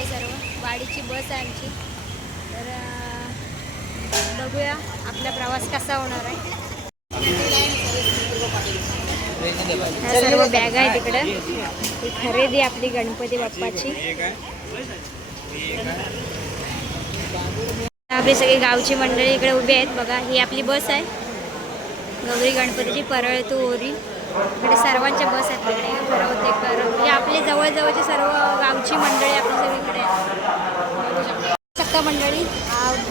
आहे सर्व. वाडीची बस आहे आमची. तर बघूया आपला प्रवास कसा होणार आहे. ह्या सर्व बॅग आहे तिकडं ही खरेदी आपली गणपती बाप्पाची. आपली सगळी गावची मंडळी इकडे उभी आहेत. बघा ही आपली बस आहे. गौरी गणपतीची परळ तू ओरी. इकडे सर्वांच्या बस आहेत तिकडे भरवतेकर म्हणजे आपले जवळजवळचे सर्व गावची मंडळी आपली सगळीकडे आहेत. बघू मंडळी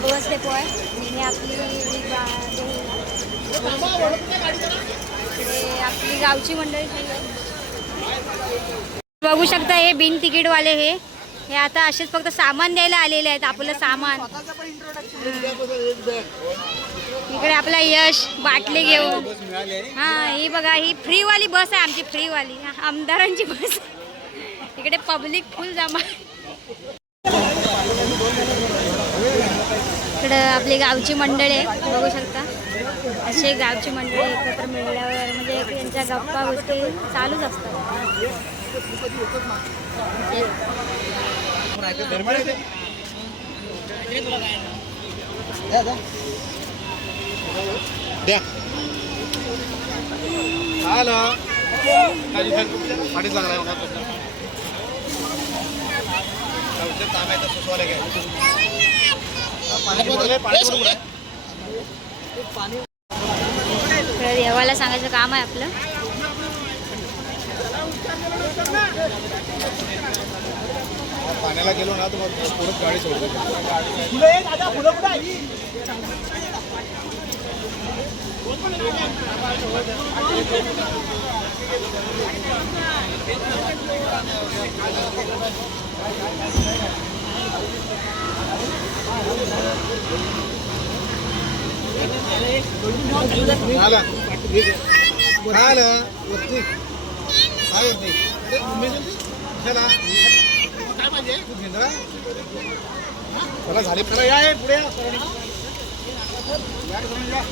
बस डेपो आहे. आणि आपली इकडे आपली गावची मंडळी. बघू शकता हे बिन तिकीटवाले हे. हे आता असेच फक्त सामान द्यायला आलेले आहेत आपलं सामान. इकडे आपला यश बाटली घेऊन. हा ही बघा ही फ्री वाली बस आहे आमची फ्री वाली आमदारांची बस. इकडे पब्लिक फुल जमा. इकडं आपली गावची मंडळी आहे बघू शकता. असे गावची मंडळी एकत्र मिळल्यावर म्हणजे त्यांच्या गप्पा गोष्टी चालूच असतात. द्या आला अडीच लागला तांब्याचा घ्या पाणी देवाला सांगायचं काम आहे आपलं. पाण्याला गेलो ना मग परत गाडी सोडतो आला. आला. वरती. चला काय पाहिजे तू घेंदळा चला झाले पुढे या पुढे. या.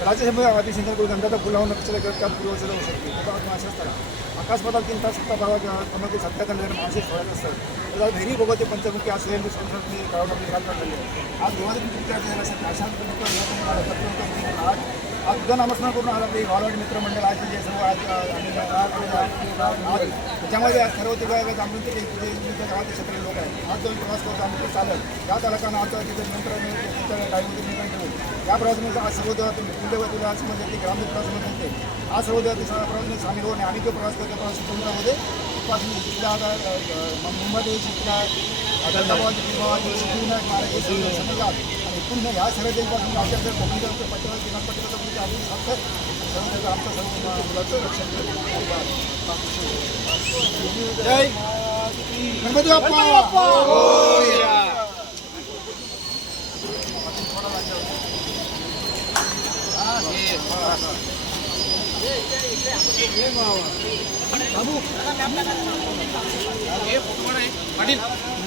राज्यसभेत आधी सिंचन करून गंगाचा फुलावर नक्षत्र करत त्या पूर्वजला होऊ शकते त्याबाबत मासे असतात आकाशपाताल तीन तास सत्ता भावा सत्ता करणारे मासे सोडायचे असतात. त्याला घरी बघत ते पंचमुखी असलेली संस्कृती गावात आपली घाल काढलेली आहे. आज देवाची तुमच्या असेल अशा आज आज अगदी नमस्कार करून आज आपली गावाडी मित्रमंडळ आज जे सर्व आज त्याच्यामध्ये आज ठरवते काय जांभून ते तुझे तुमच्या गावातील क्षेत्र लोक आहेत आज जो प्रवास करतो आम्ही चालत त्या चालकांना आज तिथे नंतर आम्ही तुमच्या गाडीमध्ये निर्णय घेऊ त्या प्रवासामध्ये आज सर्व देवा तुम्ही कुलदेवतेला आज म्हणजे ते ग्रामीण प्रवासामध्ये येते आज सर्व देवा सगळ्या प्रवासामध्ये सामील होणे आणि तो प्रवास करतो प्रवास समुद्रामध्ये पासून जिल्हा मुंबई तिथल्या दत्ताबाबाची किंवा सिद्धिविनायक महाराज हे सगळे समजतात आणि इथून मग ह्या सर्व देशपासून आमच्या जर कोकणच्या पट्ट्यावर किनारपट्टीवर म्हणजे आम्ही फक्त सर्व त्याचं आमचं सर्व मुलाचं रक्षण करतो जय गणपती बाप्पा मोरया. शिवाजी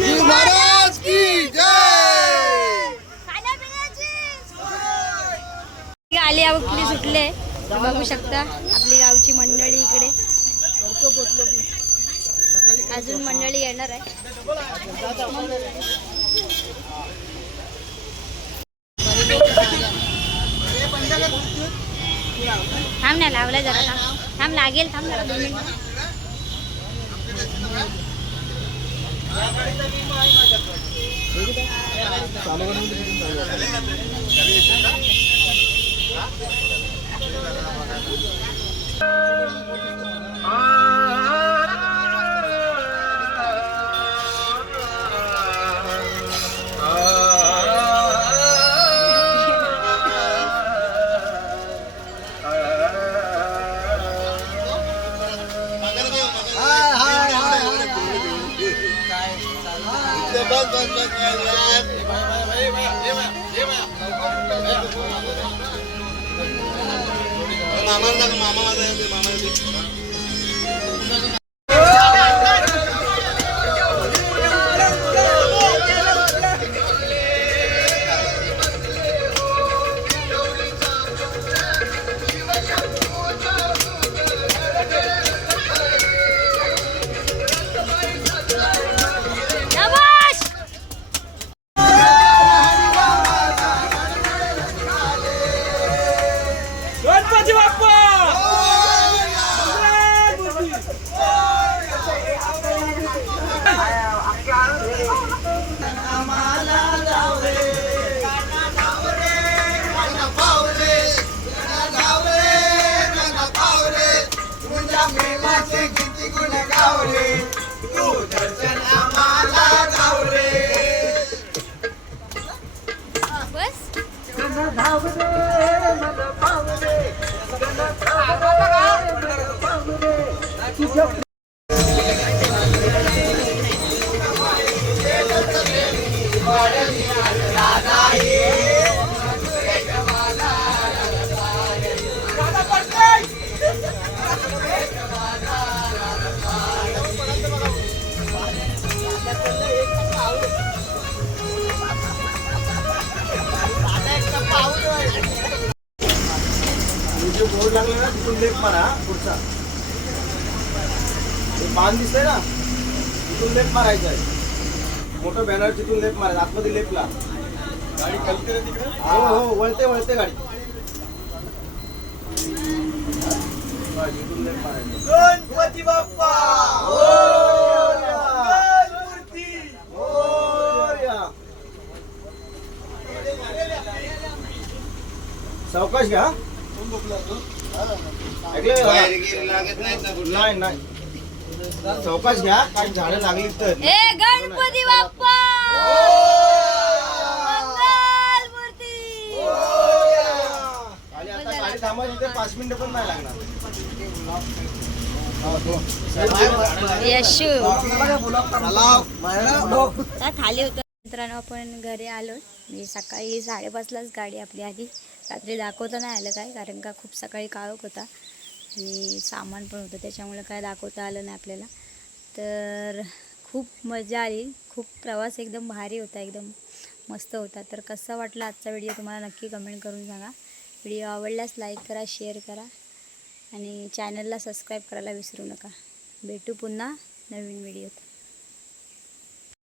महाराज की जय! आली आपली सुटले. बघू शकता आपली गावची मंडळी इकडे. अजून मंडळी येणार आहे. थांब ना लावला जरा. थांब थांब लागेल थांब जरा दोन मिनिट. ఆ नमस् गणपती बाप्पा बस जो बोर्ड लागला ना तिथून लेप मारा पुढचा बांध दिसतंय ना तिथून लेप मारायचा आहे मोठं बॅनर तिथून लेप मारायचं आतमध्ये लेपला गाडी कलते ना तिकडे हो. हो वळते वळते गाडी बस, लेप मारायचं गणपती बाप्पा सावकाश घ्या ऐकलं? नाही नाही. चौकाश घ्या काही झाडं लागली तर. ए गणपती बाप्पा! मंगलमूर्ती आणि आता गाडी थांबायची तर पाच मिनिटं पण नाही लागणार. यशू. आता खाली होतो. मित्रांनो आपण घरी आलो. मी सकाळी साडेपाचलाच गाडी आपली आली. रात्री दाखवता नाही आलं काय कारण का खूप सकाळी काळोख होता. आणि सामान पण होतं. त्याच्यामुळे काय दाखवता आलं नाही आपल्याला. तर खूप मजा आली. खूप प्रवास एकदम भारी होता. एकदम मस्त होता. तर कसा वाटला आजचा व्हिडिओ तुम्हाला नक्की कमेंट करून सांगा. व्हिडिओ आवडल्यास लाईक करा शेअर करा आणि चॅनलला सबस्क्राईब करायला विसरू नका. भेटू पुन्हा नवीन व्हिडिओत.